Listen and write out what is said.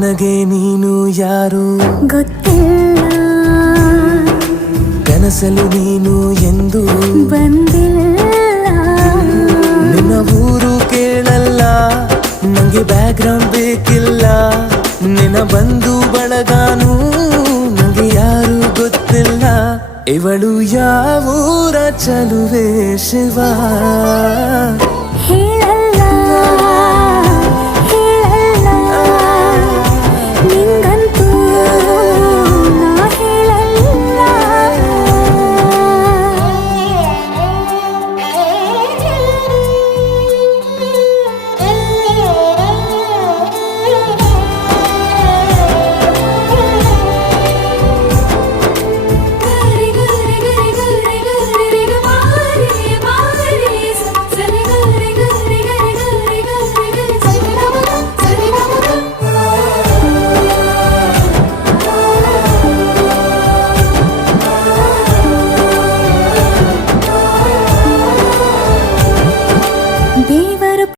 ನನಗೆ ನೀನು ಯಾರು ಗೊತ್ತಿಲ್ಲ, ಕನಸಲು ನೀನು ಎಂದು ಬಂದಿಲ್ಲ. ನಿನ್ನ ಊರು ಕೇಳಲ್ಲ, ನಂಗೆ ಬ್ಯಾಕ್ಗ್ರೌಂಡ್ ಬೇಕಿಲ್ಲ. ನಿನ್ನ ಬಂಧು ಬಳಗಾನು ನಂಗೆ ಯಾರು ಗೊತ್ತಿಲ್ಲ. ಇವಳು ಯಾವೂರ ಚಲುವೆ ಶಿವ ಹೇಳ